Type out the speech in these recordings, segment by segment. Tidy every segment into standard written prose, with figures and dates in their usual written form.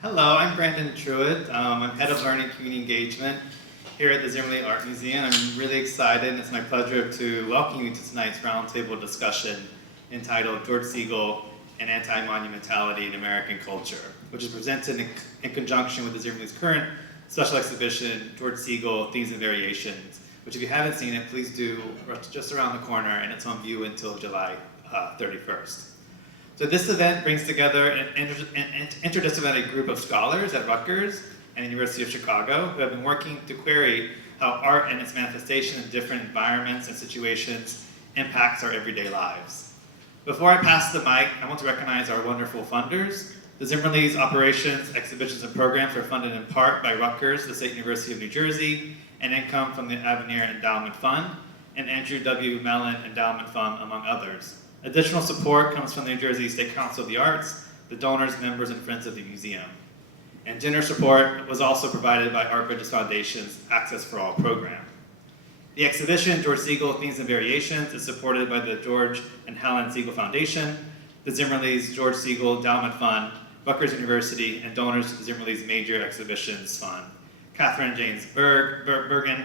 Hello, I'm Brandon Truitt. I'm head of learning community engagement here at the Zimmerli Art Museum. I'm really excited, and it's my pleasure to welcome you to tonight's roundtable discussion entitled George Segal and Anti-Monumentality in American Culture, which is presented in conjunction with the Zimmerli's current special exhibition, George Segal, Themes and Variations, which if you haven't seen it, please do, just around the corner, and it's on view until July 31st. So this event brings together an interdisciplinary group of scholars at Rutgers and the University of Chicago who have been working to query how art and its manifestation in different environments and situations impacts our everyday lives. Before I pass the mic, I want to recognize our wonderful funders. The Zimmerli's operations, exhibitions, and programs are funded in part by Rutgers, the State University of New Jersey, and income from the Avenir Endowment Fund, and Andrew W. Mellon Endowment Fund, among others. Additional support comes from the New Jersey State Council of the Arts, the donors, members, and friends of the museum. And dinner support was also provided by Art Bridges Foundation's Access for All program. The exhibition, George Segal, Themes and Variations, is supported by the George and Helen Segal Foundation, the Zimmerli's George Segal Endowment Fund, Rutgers University, and donors to the Zimmerli's Major Exhibitions Fund, Catherine James Bergen,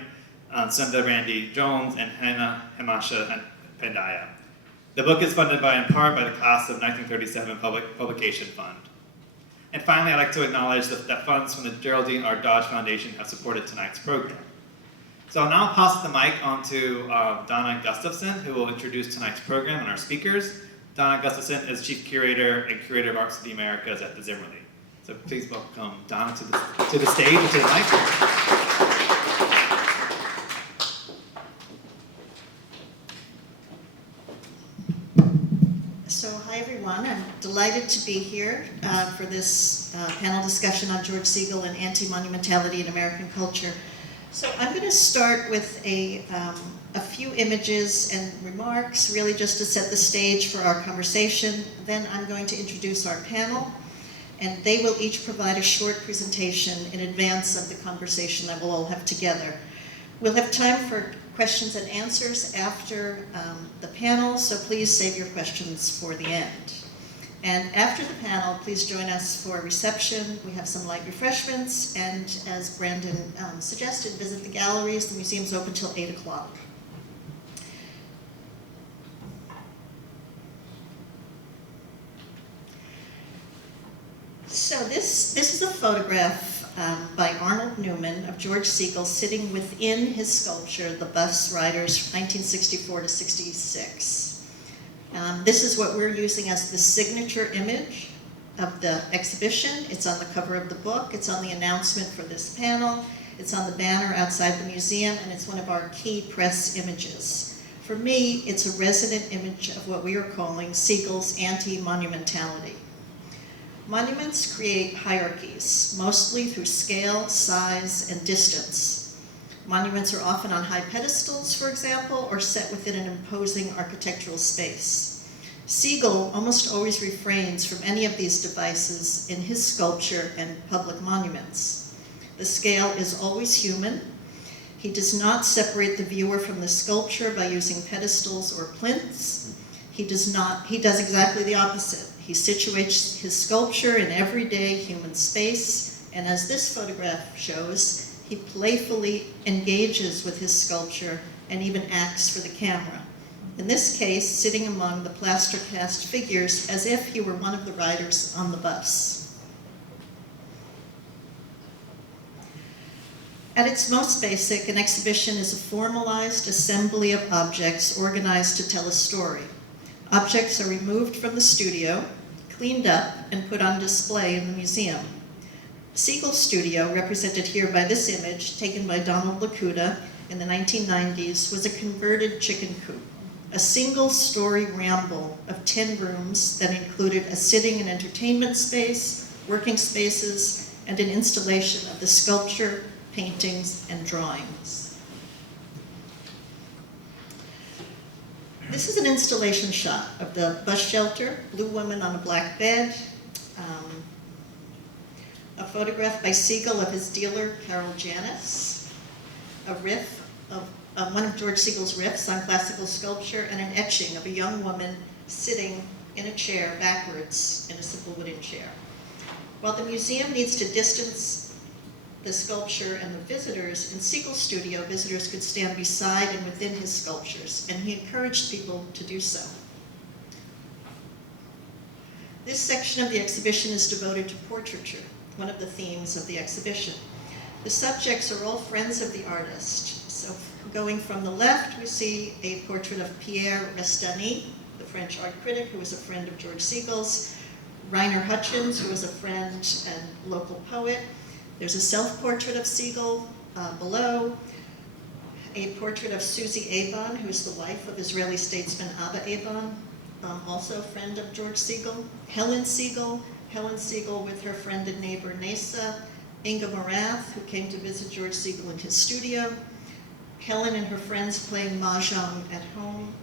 Sunda Randy Jones, and Hannah Himasha Pandaya. The book is funded in part by the Class of 1937 Publication Fund. And finally, I'd like to acknowledge that funds from the Geraldine R. Dodge Foundation have supported tonight's program. So I'll now pass the mic on to Donna Gustafson, who will introduce tonight's program and our speakers. Donna Gustafson is Chief Curator and Curator of Arts of the Americas at the Zimmerli. So please welcome Donna to the stage and to the mic. So hi everyone, I'm delighted to be here for this panel discussion on George Segal and anti-monumentality in American culture. So I'm going to start with a few images and remarks, really just to set the stage for our conversation. Then I'm going to introduce our panel, and they will each provide a short presentation in advance of the conversation that we'll all have together. We'll have time for questions and answers after the panel, so please save your questions for the end. And after the panel, please join us for a reception. We have some light refreshments, and as Brandon suggested, visit the galleries. The museum's open till 8 o'clock. So this is a photograph by Arnold Newman of George Segal sitting within his sculpture, The Bus Riders, 1964 to 66. This is what we're using as the signature image of the exhibition. It's on the cover of the book, it's on the announcement for this panel, it's on the banner outside the museum, and it's one of our key press images. For me, it's a resonant image of what we are calling Segal's anti-monumentality. Monuments create hierarchies, mostly through scale, size, and distance. Monuments are often on high pedestals, for example, or set within an imposing architectural space. Segal almost always refrains from any of these devices in his sculpture and public monuments. The scale is always human. He does not separate the viewer from the sculpture by using pedestals or plinths. He does exactly the opposite. He situates his sculpture in everyday human space, and as this photograph shows, he playfully engages with his sculpture and even acts for the camera. In this case, sitting among the plaster-cast figures as if he were one of the riders on the bus. At its most basic, an exhibition is a formalized assembly of objects organized to tell a story. Objects are removed from the studio, cleaned up, and put on display in the museum. Segal's studio, represented here by this image, taken by Donald Lakuta in the 1990s, was a converted chicken coop, a single-story ramble of 10 rooms that included a sitting and entertainment space, working spaces, and an installation of the sculpture, paintings, and drawings. This is an installation shot of the bus shelter, blue woman on a black bed, a photograph by Segal of his dealer, Carol Janis, a riff of one of George Segal's riffs on classical sculpture, and an etching of a young woman sitting in a chair backwards in a simple wooden chair. While the museum needs to distance the sculpture and the visitors, in Segal's studio, visitors could stand beside and within his sculptures, and he encouraged people to do so. This section of the exhibition is devoted to portraiture, one of the themes of the exhibition. The subjects are all friends of the artist. So going from the left, we see a portrait of Pierre Restany, the French art critic who was a friend of George Segal's, Rainer Hutchins, who was a friend and local poet. There's a self-portrait of Segal below, a portrait of Susie Avon, who is the wife of Israeli statesman Abba Avon, also a friend of George Segal. Helen Segal with her friend and neighbor Nasa, Inga Morath, who came to visit George Segal in his studio, Helen and her friends playing mahjong at home,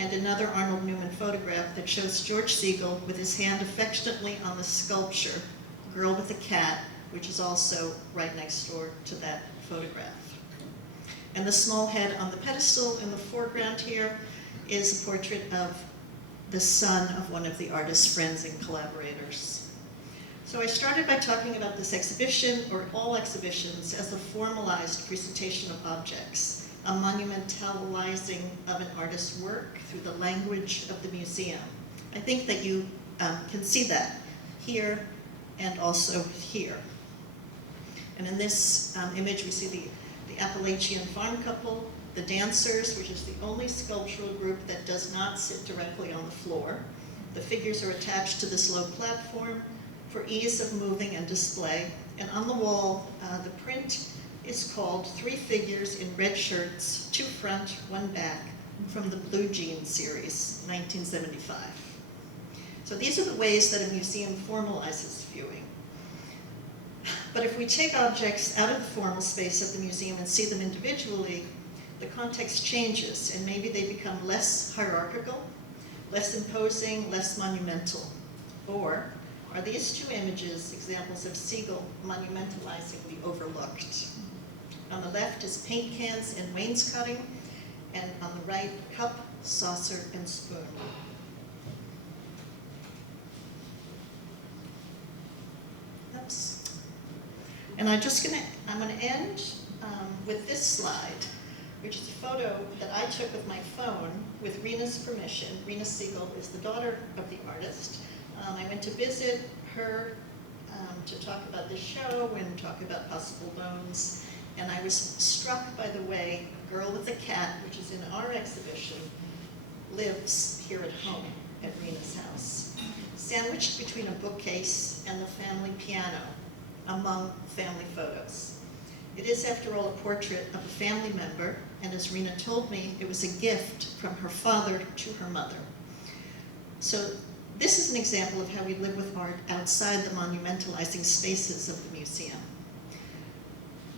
and another Arnold Newman photograph that shows George Segal with his hand affectionately on the sculpture, Girl with a Cat, which is also right next door to that photograph. And the small head on the pedestal in the foreground here is a portrait of the son of one of the artist's friends and collaborators. So I started by talking about this exhibition, or all exhibitions, as a formalized presentation of objects, a monumentalizing of an artist's work through the language of the museum. I think that you can see that here and also here. And in this image, we see the Appalachian farm couple, the dancers, which is the only sculptural group that does not sit directly on the floor. The figures are attached to this low platform for ease of moving and display. And on the wall, the print is called Three Figures in Red Shirts, Two Front, One Back, from the Blue Jean series, 1975. So these are the ways that a museum formalizes viewing. But if we take objects out of the formal space of the museum and see them individually, the context changes, and maybe they become less hierarchical, less imposing, less monumental. Or are these two images examples of Segal monumentalizing the overlooked? On the left is paint cans and wainscoting, and on the right, cup, saucer, and spoon. Oops. And I'm gonna end with this slide, which is a photo that I took with my phone with Rena's permission. Rena Segal is the daughter of the artist. I went to visit her to talk about the show and talk about possible loans. And I was struck by the way Girl with a Cat, which is in our exhibition, lives here at home at Rena's house, sandwiched between a bookcase and the family piano among family photos. It is, after all, a portrait of a family member, and as Rena told me, it was a gift from her father to her mother. So this is an example of how we live with art outside the monumentalizing spaces of the museum.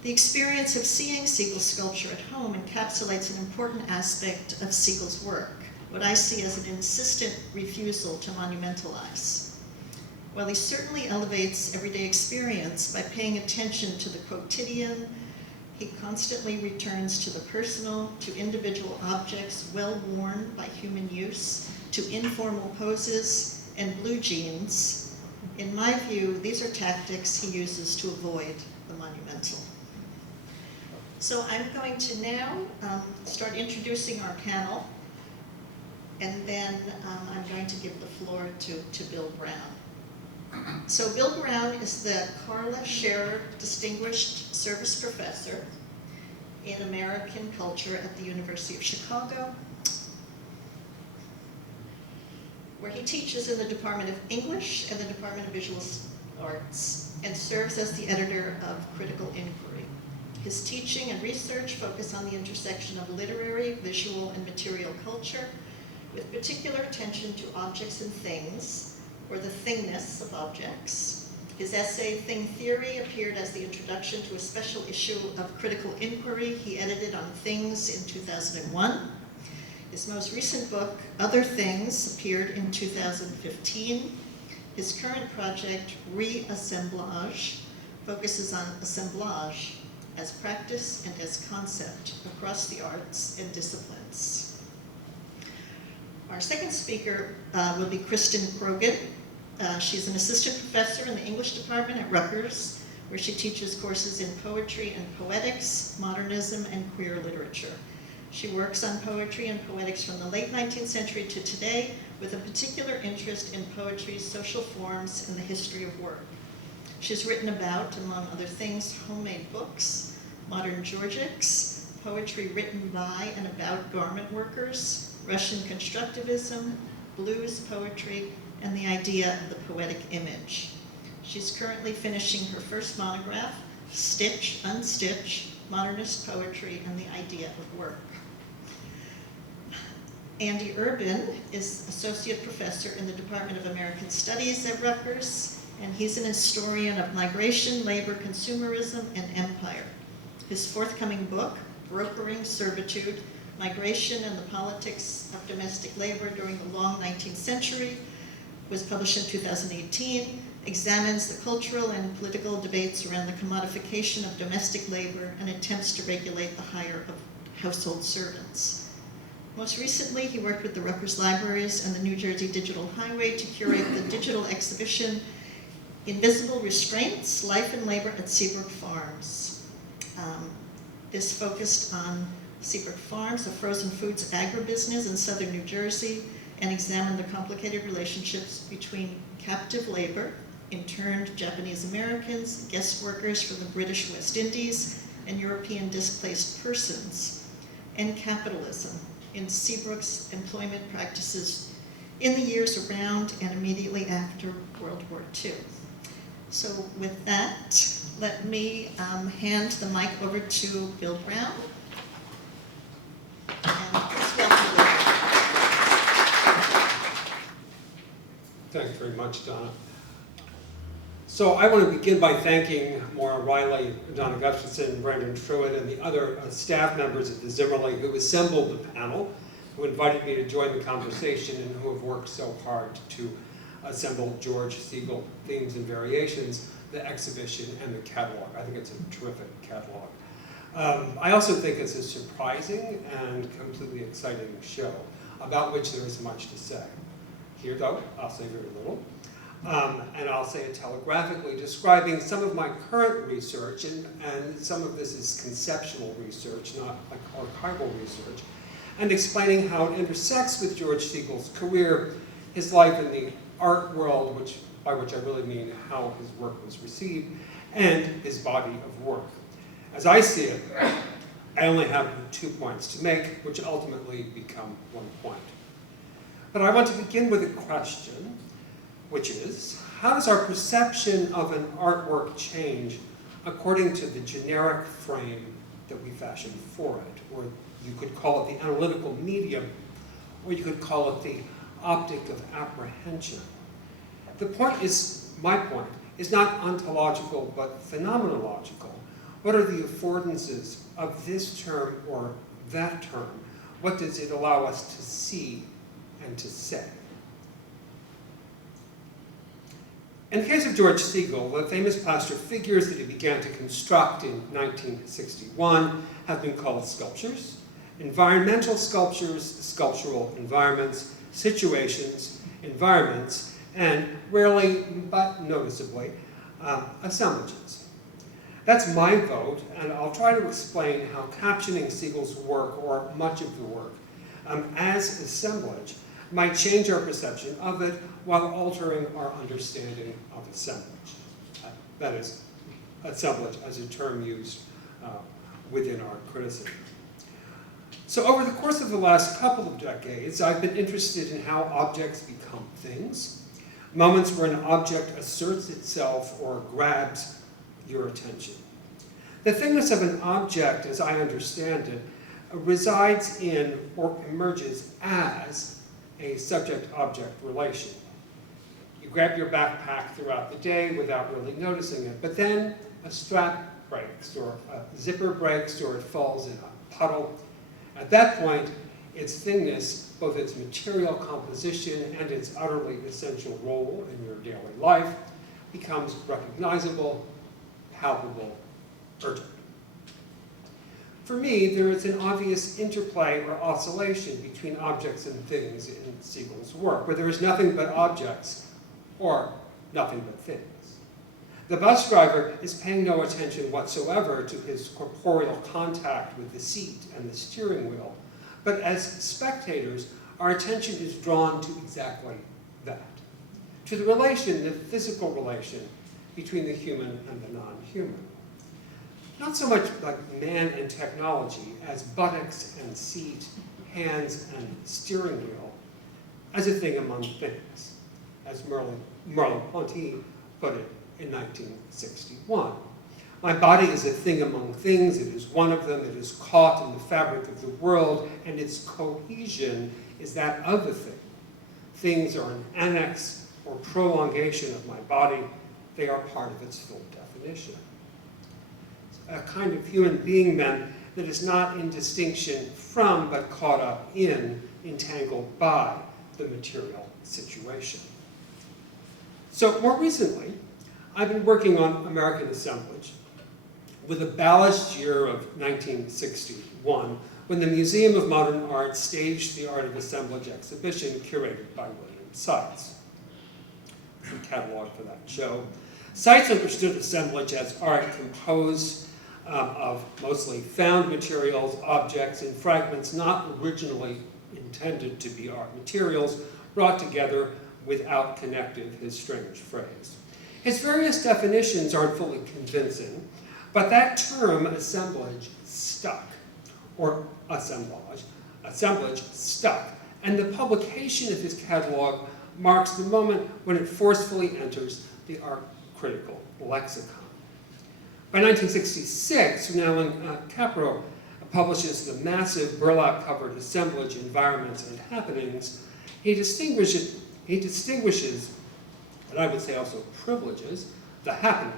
The experience of seeing Segal's sculpture at home encapsulates an important aspect of Segal's work, what I see as an insistent refusal to monumentalize. While he certainly elevates everyday experience by paying attention to the quotidian, he constantly returns to the personal, to individual objects well worn by human use, to informal poses and blue jeans. In my view, these are tactics he uses to avoid the monumental. So I'm going to now start introducing our panel, and then I'm going to give the floor to Bill Brown. So Bill Brown is the Carla Scherer Distinguished Service Professor in American Culture at the University of Chicago, where he teaches in the Department of English and the Department of Visual Arts, and serves as the editor of Critical Inquiry. His teaching and research focus on the intersection of literary, visual, and material culture, with particular attention to objects and things, or the thingness of objects. His essay, Thing Theory, appeared as the introduction to a special issue of Critical Inquiry he edited on things in 2001. His most recent book, Other Things, appeared in 2015. His current project, Reassemblage, focuses on assemblage as practice and as concept across the arts and disciplines. Our second speaker will be Kristen Krogan. She's an assistant professor in the English department at Rutgers, where she teaches courses in poetry and poetics, modernism, and queer literature. She works on poetry and poetics from the late 19th century to today, with a particular interest in poetry's social forms and the history of work. She's written about, among other things, homemade books, modern Georgics, poetry written by and about garment workers, Russian constructivism, blues poetry, and the idea of the poetic image. She's currently finishing her first monograph, Stitch, Unstitch, Modernist Poetry and the Idea of Work. Andy Urban is Associate Professor in the Department of American Studies at Rutgers, and he's an historian of migration, labor, consumerism, and empire. His forthcoming book, Brokering Servitude, Migration and the Politics of Domestic Labor During the Long 19th Century, was published in 2018, examines the cultural and political debates around the commodification of domestic labor and attempts to regulate the hire of household servants. Most recently, he worked with the Rutgers Libraries and the New Jersey Digital Highway to curate the digital exhibition Invisible Restraints, Life and Labor at Seabrook Farms. This focused on Seabrook Farms, a frozen foods agribusiness in southern New Jersey, and examined the complicated relationships between captive labor, interned Japanese Americans, guest workers from the British West Indies, and European displaced persons, and capitalism in Seabrook's employment practices in the years around and immediately after World War II. So with that, let me hand the mic over to Bill Brown. And please welcome Bill. Thanks very much, Donna. So I want to begin by thanking Maura Riley, Donna Gustafson, Brandon Truitt, and the other staff members at the Zimmerli who assembled the panel, who invited me to join the conversation, and who have worked so hard to assemble George Segal Themes and Variations, the exhibition, and the catalog. I think it's a terrific catalog. I also think it's a surprising and completely exciting show, about which there is much to say. Here, though, I'll say very little. And I'll say it telegraphically, describing some of my current research, and some of this is conceptual research, not like archival research, and explaining how it intersects with George Segal's career, his life in the art world, by which I really mean how his work was received, and his body of work. As I see it, I only have 2 points to make, which ultimately become 1 point. But I want to begin with a question, which is, how does our perception of an artwork change according to the generic frame that we fashion for it? Or you could call it the analytical medium, or you could call it the optic of apprehension. The point is, my point, is not ontological but phenomenological. What are the affordances of this term or that term? What does it allow us to see and to say? In the case of George Segal, the famous plaster figures that he began to construct in 1961 have been called sculptures, environmental sculptures, sculptural environments, situations, environments, and rarely but noticeably, assemblages. That's my vote, and I'll try to explain how captioning Segal's work, or much of the work, as assemblage might change our perception of it while altering our understanding of assemblage. That is, assemblage as a term used within art criticism. So over the course of the last couple of decades, I've been interested in how objects become things, moments where an object asserts itself or grabs your attention. The thingness of an object, as I understand it, resides in or emerges as a subject-object relation. You grab your backpack throughout the day without really noticing it, but then a strap breaks, or a zipper breaks, or it falls in a puddle. At that point, its thingness, both its material composition and its utterly essential role in your daily life, becomes recognizable, palpable, urgent. For me, there is an obvious interplay or oscillation between objects and things in Segal's work, where there is nothing but objects or nothing but things. The bus driver is paying no attention whatsoever to his corporeal contact with the seat and the steering wheel, but as spectators, our attention is drawn to exactly that, to the relation, the physical relation between the human and the non-human. Not so much like man and technology as buttocks and seat, hands and steering wheel, as a thing among things, as Merleau-Ponty put it in 1961. My body is a thing among things, it is one of them, it is caught in the fabric of the world, and its cohesion is that of the thing. Things are an annex or prolongation of my body, they are part of its full definition. A kind of human being, then, that is not in distinction from, but caught up in, entangled by the material situation. So more recently, I've been working on American assemblage with a ballast year of 1961, when the Museum of Modern Art staged the Art of Assemblage exhibition curated by William Seitz. The catalog for that show. Seitz understood assemblage as art composed of mostly found materials, objects, and fragments not originally intended to be art materials, brought together without connective, his strange phrase. His various definitions aren't fully convincing, but that term, assemblage, stuck, or assemblage stuck, and the publication of his catalog marks the moment when it forcefully enters the art critical lexicon. By 1966, now when Capro publishes the massive burlap-covered assemblage, environments, and happenings, he distinguishes, and I would say also privileges, the happening,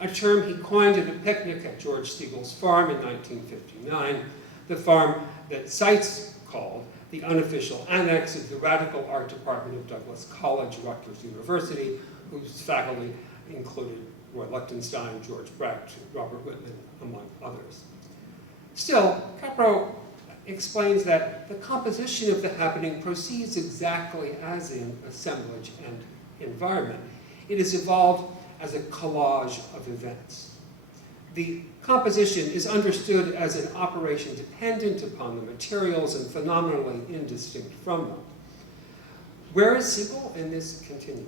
a term he coined at a picnic at George Segal's farm in 1959, the farm that Seitz called the unofficial annex of the radical art department of Douglas College, Rutgers University, whose faculty included Roy Lichtenstein, George Brecht, Robert Whitman, among others. Still, Capro explains that the composition of the happening proceeds exactly as in assemblage and environment. It is evolved as a collage of events. The composition is understood as an operation dependent upon the materials and phenomenally indistinct from them. Where is Segal in this continuum?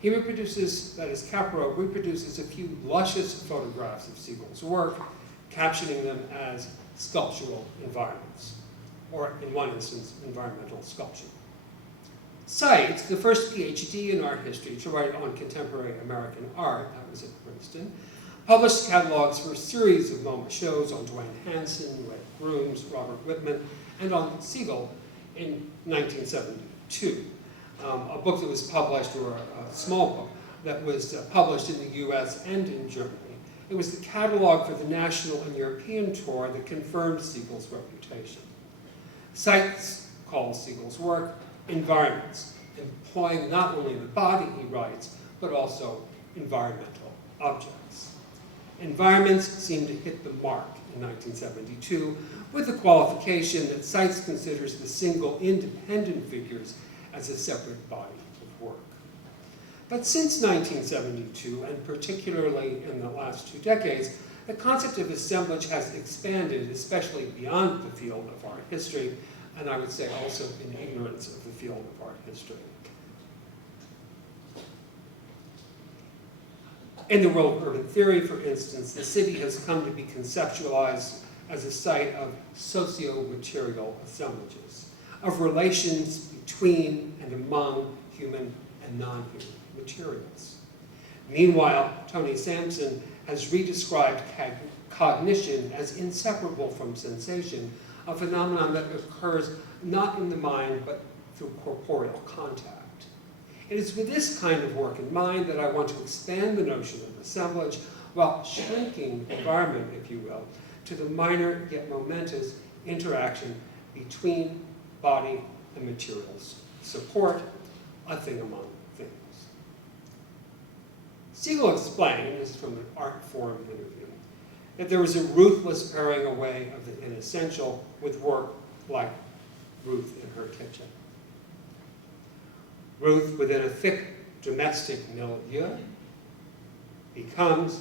He reproduces, that is, Capro reproduces a few luscious photographs of Segal's work, captioning them as sculptural environments, or in one instance, environmental sculpture. Seitz, the first PhD in art history to write on contemporary American art, that was at Princeton, published catalogs for a series of MoMA shows on Dwayne Hansen, Red Grooms, Robert Whitman, and on Segal in 1972. A book that was published, or a small book, that was published in the US and in Germany. It was the catalog for the national and European tour that confirmed Segal's reputation. Seitz calls Segal's work environments, employing not only the body he writes, but also environmental objects. Environments seem to hit the mark in 1972, with the qualification that Seitz considers the single independent figures as a separate body of work. But since 1972, and particularly in the last 2 decades, the concept of assemblage has expanded, especially beyond the field of art history, and I would say also in ignorance of the field of art history. In the world of urban theory, for instance, the city has come to be conceptualized as a site of socio-material assemblages, of relations between and among human and non-human materials. Meanwhile, Tony Sampson has redescribed cognition as inseparable from sensation, a phenomenon that occurs not in the mind, but through corporeal contact. It is with this kind of work in mind that I want to expand the notion of assemblage while shrinking environment, if you will, to the minor yet momentous interaction between body and materials. Support, a thing among things. Segal explained, this is from an Art Forum interview, that there was a ruthless paring away of the inessential with work like Ruth in her kitchen. Ruth, within a thick domestic milieu becomes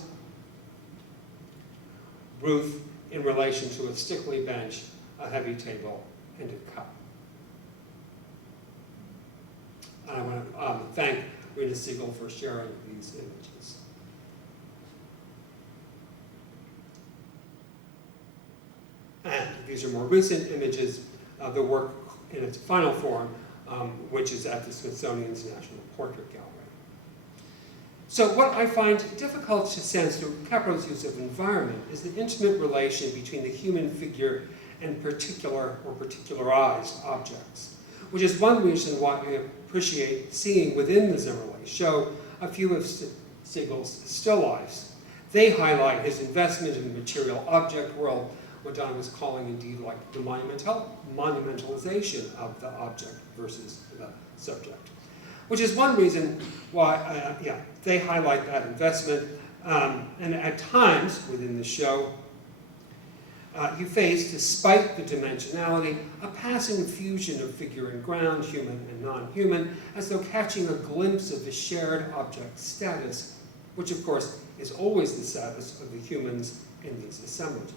Ruth in relation to a stickly bench, a heavy table, and a cup. And I want to thank Rena Segal for sharing these images. And these are more recent images of the work in its final form, which is at the Smithsonian's National Portrait Gallery. So what I find difficult to sense through Capro's use of environment is the intimate relation between the human figure and particular or particularized objects, which is one reason why I appreciate seeing within the Zimmerli show a few of Segal's still lifes. They highlight his investment in the material object world, what Donna was calling indeed like the monumentalization of the object versus the subject. Which is one reason why, they highlight that investment. And at times within the show, you face, despite the dimensionality, a passing fusion of figure and ground, human and non-human, as though catching a glimpse of the shared object status, which of course is always the status of the humans in these assemblages.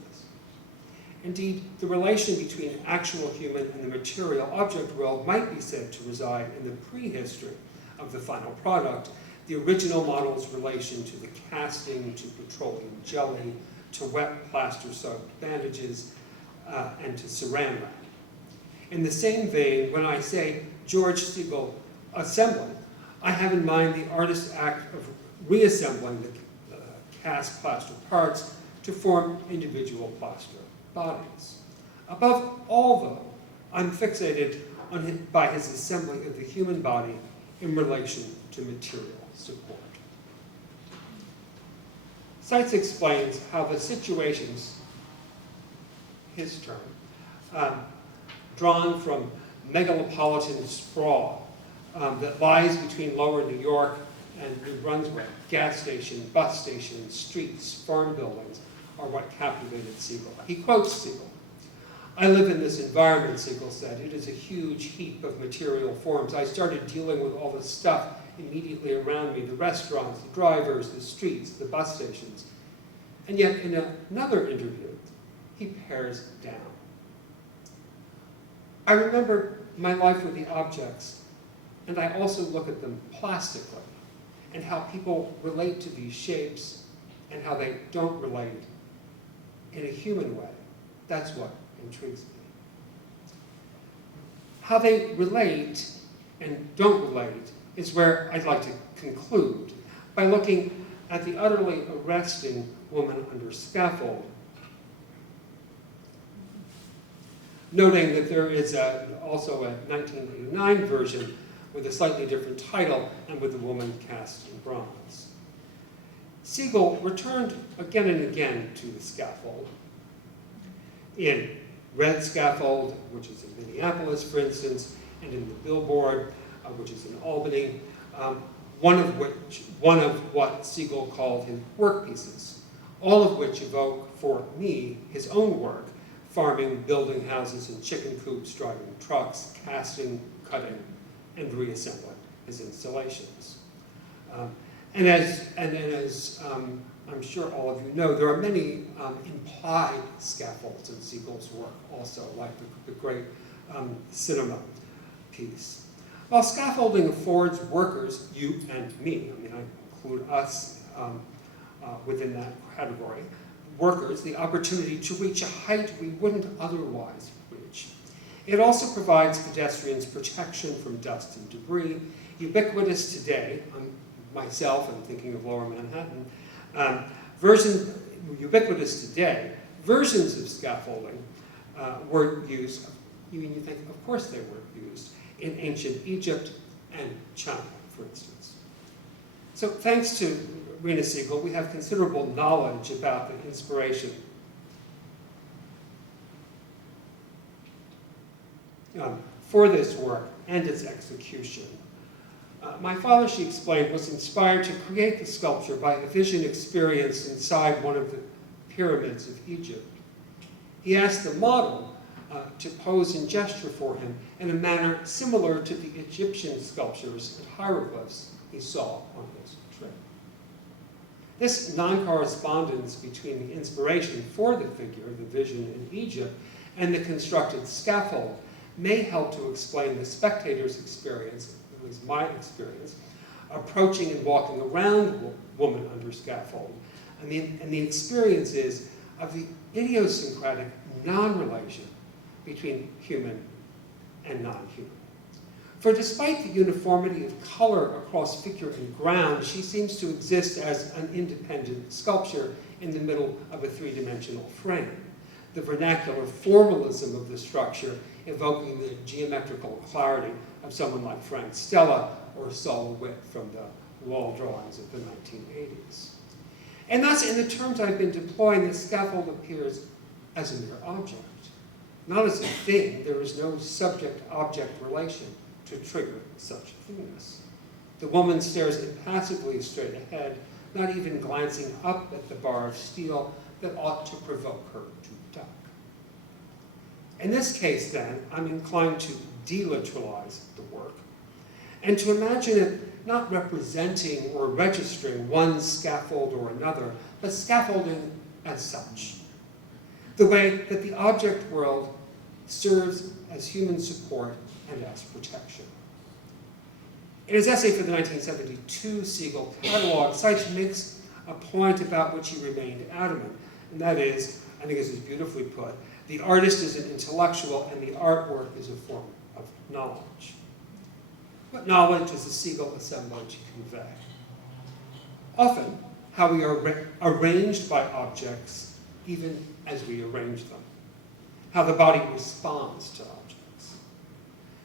Indeed, the relation between actual human and the material object world might be said to reside in the prehistory of the final product, the original model's relation to the casting, to petroleum jelly, to wet plaster-soaked bandages, and to saran wrap. In the same vein, when I say George Segal assembling, I have in mind the artist's act of reassembling the cast plaster parts to form individual plaster bodies. Above all, though, I'm fixated by his assembly of the human body in relation to material support. Seitz explains how the situations, his term, drawn from megalopolitan sprawl that lies between lower New York and New Brunswick, gas station, bus stations, streets, farm buildings, are what captivated Segal. He quotes Segal. "I live in this environment," Segal said. "It is a huge heap of material forms. I started dealing with all the stuff immediately around me, the restaurants, the drivers, the streets, the bus stations." And yet in another interview, he pares down. "I remember my life with the objects, and I also look at them plastically, and how people relate to these shapes, and how they don't relate in a human way. That's what intrigues me." How they relate and don't relate is where I'd like to conclude by looking at the utterly arresting woman under scaffold, noting that there is also a 1989 version with a slightly different title and with the woman cast in bronze. Segal returned again and again to the scaffold. In Red Scaffold, which is in Minneapolis, for instance, and in the Billboard, which is in Albany, one of what Segal called his work pieces, all of which evoke for me his own work, farming, building houses and chicken coops, driving trucks, casting, cutting, and reassembling his installations. And as I'm sure all of you know, there are many implied scaffolds in Segal's work also, like the great cinema piece. While scaffolding affords workers, you and me, I mean I include us within that category, workers the opportunity to reach a height we wouldn't otherwise reach. It also provides pedestrians protection from dust and debris, ubiquitous today. Myself, I'm thinking of Lower Manhattan, ubiquitous today, versions of scaffolding were used, you think, of course they were used, in ancient Egypt and China, for instance. So thanks to Rena Segal, we have considerable knowledge about the inspiration for this work and its execution. My father, she explained, was inspired to create the sculpture by a vision experienced inside one of the pyramids of Egypt. He asked the model to pose and gesture for him in a manner similar to the Egyptian sculptures and hieroglyphs he saw on his trip. This non-correspondence between the inspiration for the figure, the vision in Egypt, and the constructed scaffold may help to explain the spectator's experience, at least my experience, approaching and walking around woman under scaffold, and the experiences of the idiosyncratic non-relation between human and non-human. For despite the uniformity of color across figure and ground, she seems to exist as an independent sculpture in the middle of a three-dimensional frame. The vernacular formalism of the structure evoking the geometrical clarity of someone like Frank Stella or Sol LeWitt from the wall drawings of the 1980s. And thus, in the terms I've been deploying, the scaffold appears as a mere object. Not as a thing. There is no subject-object relation to trigger such thingness. The woman stares impassively straight ahead, not even glancing up at the bar of steel that ought to provoke her to duck. In this case, then, I'm inclined to deliteralize the work and to imagine it not representing or registering one scaffold or another, but scaffolding as such. The way that the object world serves as human support and as protection. In his essay for the 1972 Segal catalog, Seitz makes a point about which he remained adamant, and that is, I think this is beautifully put, the artist is an intellectual and the artwork is a form of knowledge. What knowledge does the Segal assemblage convey? Often, how we are arranged by objects even as we arrange them. How the body responds to objects.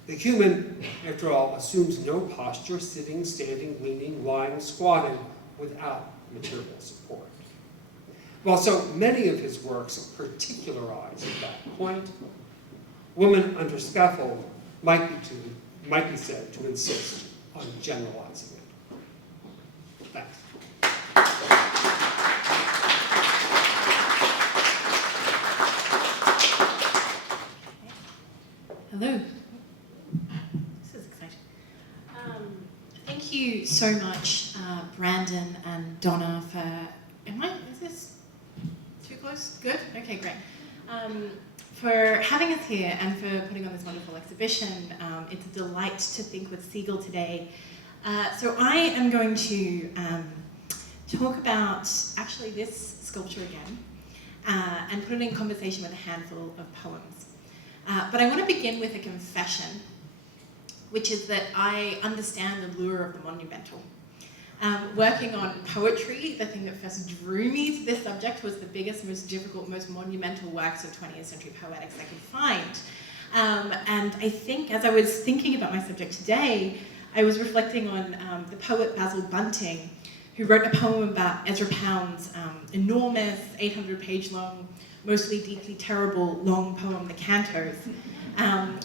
The human, after all, assumes no posture, sitting, standing, leaning, lying, squatting, without material support. While so many of his works particularize at that point, Woman Under Scaffold might be said to insist on generalizing it. Thanks. Hello. This is exciting. Thank you so much, Brandon and Donna, for, is this too close? Good? Okay, great. For having us here and for putting on this wonderful exhibition. It's a delight to think with Segal today. So I am going to talk about actually this sculpture again and put it in conversation with a handful of poems. But I want to begin with a confession, which is that I understand the lure of the monumental. Working on poetry, the thing that first drew me to this subject was the biggest, most difficult, most monumental works of 20th century poetics I could find. And I think as I was thinking about my subject today, I was reflecting on the poet Basil Bunting, who wrote a poem about Ezra Pound's enormous, 800-page long, mostly deeply terrible, long poem, The Cantos.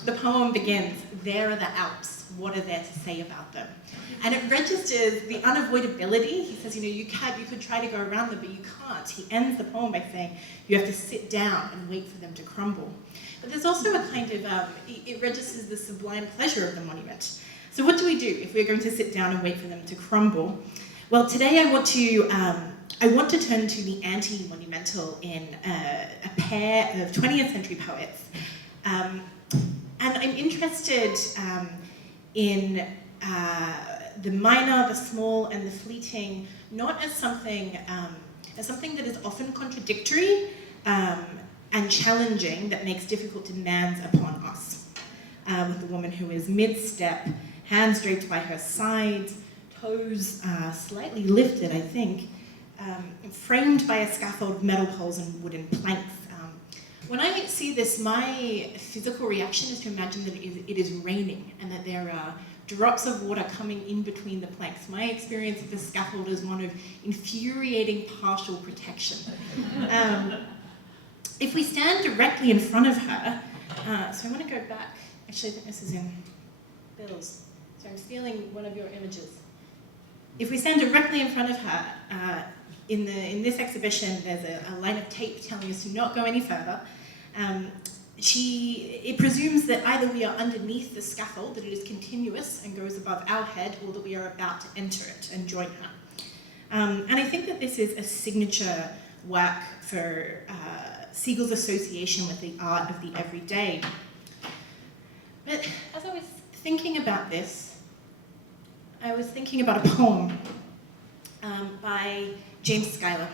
The poem begins, "There are the Alps, what are there to say about them?" And it registers the unavoidability. He says, you could try to go around them, but you can't. He ends the poem by saying, you have to sit down and wait for them to crumble. But there's also a kind of, it registers the sublime pleasure of the monument. So what do we do if we're going to sit down and wait for them to crumble? Well, today I want to turn to the anti-monumental in a pair of 20th century poets. And I'm interested in the minor, the small, and the fleeting, not as something that is often contradictory and challenging, that makes difficult demands upon us. With a woman who is mid-step, hands draped by her sides, toes slightly lifted, I think, framed by a scaffold of metal poles and wooden planks. When I see this, my physical reaction is to imagine that it is raining and that there are drops of water coming in between the planks. My experience of the scaffold is one of infuriating partial protection. If we stand directly in front of her, so I want to go back, actually I think this is in Bill's, so I'm stealing one of your images. If we stand directly in front of her, in this exhibition there's a line of tape telling us to not go any further, it presumes that either we are underneath the scaffold, that it is continuous and goes above our head, or that we are about to enter it and join her. And I think that this is a signature work for Segal's association with the art of the everyday. But as I was thinking about this, I was thinking about a poem by James Schuyler,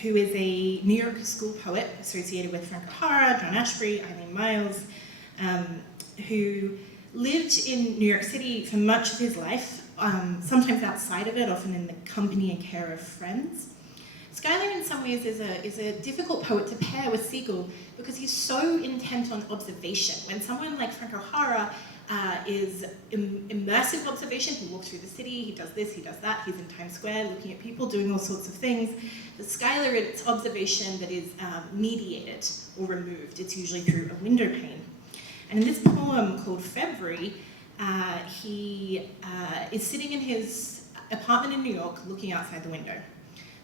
who is a New York school poet associated with Frank O'Hara, John Ashbery, Eileen Myles, who lived in New York City for much of his life, sometimes outside of it, often in the company and care of friends. Schuyler in some ways is a difficult poet to pair with Segal because he's so intent on observation. When someone like Frank O'Hara is immersive observation, he walks through the city, he does this, he does that, he's in Times Square looking at people, doing all sorts of things. For Schuyler, it's observation that is mediated or removed. It's usually through a window pane. And in this poem called February, he is sitting in his apartment in New York looking outside the window.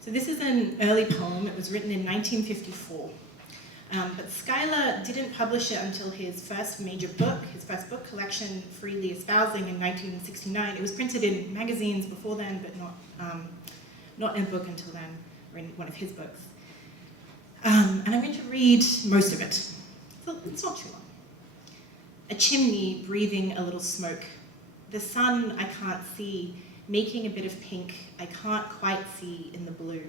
So this is an early poem. It was written in 1954. But Schuyler didn't publish it until his first major book, his first book collection, Freely Espousing, in 1969. It was printed in magazines before then, but not in a book until then, or in one of his books. And I'm going to read most of it. So it's not too long. A chimney breathing a little smoke. The sun I can't see, making a bit of pink I can't quite see in the blue.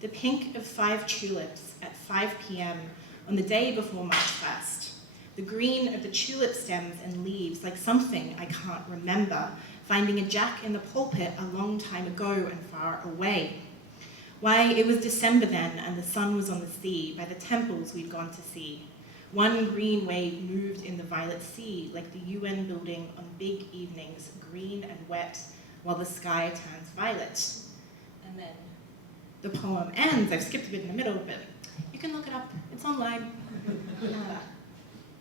The pink of 5 tulips at 5 p.m. on the day before March 1st. The green of the tulip stems and leaves like something I can't remember, finding a jack in the pulpit a long time ago and far away. Why, it was December then and the sun was on the sea by the temples we'd gone to see. One green wave moved in the violet sea like the UN building on big evenings, green and wet, while the sky turns violet. And then the poem ends. I've skipped a bit in the middle, but you can look it up. It's online.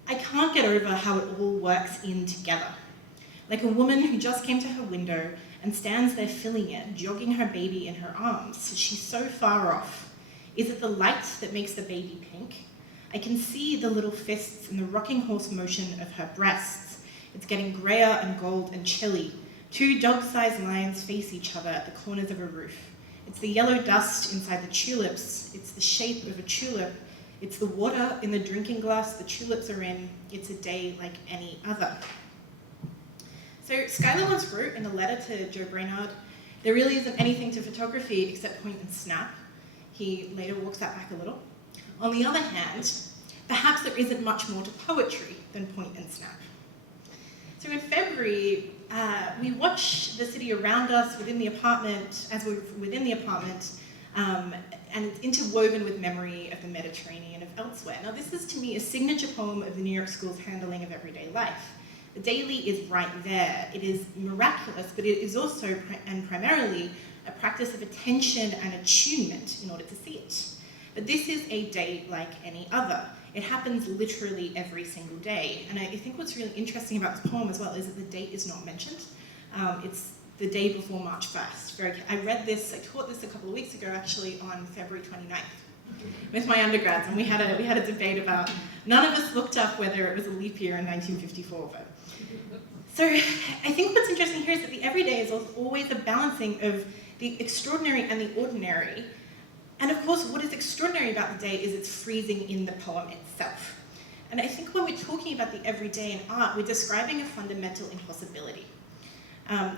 I can't get over how it all works in together. Like a woman who just came to her window and stands there filling it, jogging her baby in her arms. She's so far off. Is it the light that makes the baby pink? I can see the little fists and the rocking horse motion of her breasts. It's getting grayer and gold and chilly. 2 dog-sized lions face each other at the corners of a roof. It's the yellow dust inside the tulips. It's the shape of a tulip. It's the water in the drinking glass the tulips are in. It's a day like any other. So Schuyler once wrote in a letter to Joe Brainard, there really isn't anything to photography except point and snap. He later walks that back a little. On the other hand, perhaps there isn't much more to poetry than point and snap. So in February, we watch the city around us within the apartment, as we're within the apartment, and it's interwoven with memory of the Mediterranean, of elsewhere. Now this is to me a signature poem of the New York School's handling of everyday life. The daily is right there. It is miraculous, but it is also and primarily a practice of attention and attunement in order to see it. But this is a day like any other. It happens literally every single day. And I think what's really interesting about this poem as well is that the date is not mentioned. It's the day before March 1st. I read this, I taught this a couple of weeks ago actually on February 29th with my undergrads, and we had a debate about, none of us looked up whether it was a leap year in 1954. But. So I think what's interesting here is that the everyday is always a balancing of the extraordinary and the ordinary. And of course, what is extraordinary about the day is it's freezing in the poem itself. And I think when we're talking about the everyday in art, we're describing a fundamental impossibility.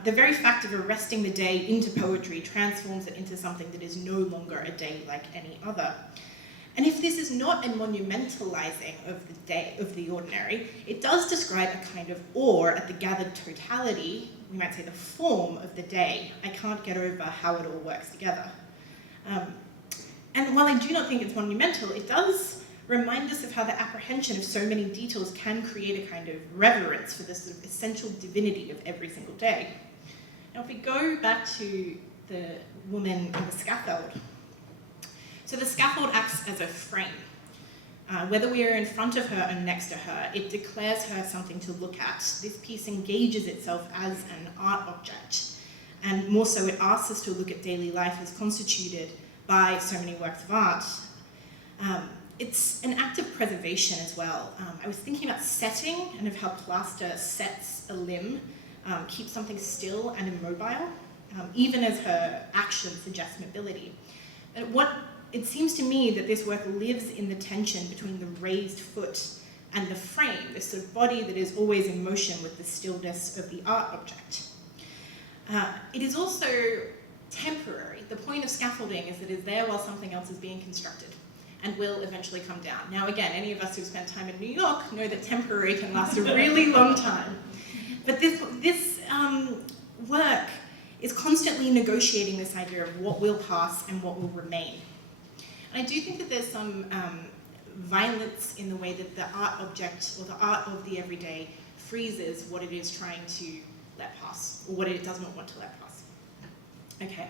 The very fact of arresting the day into poetry transforms it into something that is no longer a day like any other. And if this is not a monumentalizing of the day, of the ordinary, it does describe a kind of awe at the gathered totality, we might say the form of the day. I can't get over how it all works together. And while I do not think it's monumental, it does remind us of how the apprehension of so many details can create a kind of reverence for this sort of essential divinity of every single day. Now, if we go back to the woman in the scaffold, so the scaffold acts as a frame. Whether we are in front of her or next to her, it declares her something to look at. This piece engages itself as an art object. And more so, it asks us to look at daily life as constituted by so many works of art. it's an act of preservation as well. I was thinking about setting and of how plaster sets a limb, keeps something still and immobile, even as her action suggests mobility. But it seems to me that this work lives in the tension between the raised foot and the frame, this sort of body that is always in motion with the stillness of the art object. It is also temporary. The point of scaffolding is that it is there while something else is being constructed and will eventually come down. Now again, any of us who've spent time in New York know that temporary can last a really long time. But this work is constantly negotiating this idea of what will pass and what will remain. And I do think that there's some violence in the way that the art object or the art of the everyday freezes what it is trying to let pass, or what it does not want to let pass. Okay,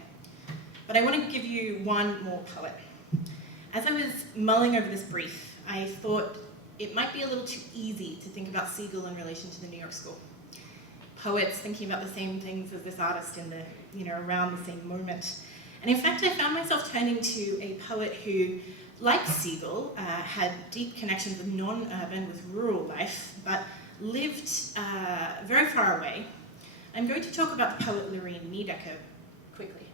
but I want to give you one more poet. As I was mulling over this brief, I thought it might be a little too easy to think about Segal in relation to the New York School. Poets thinking about the same things as this artist in the, around the same moment. And in fact, I found myself turning to a poet who, like Segal, had deep connections with non-urban, with rural life, but lived very far away. I'm going to talk about the poet Loreen Niedecker quickly.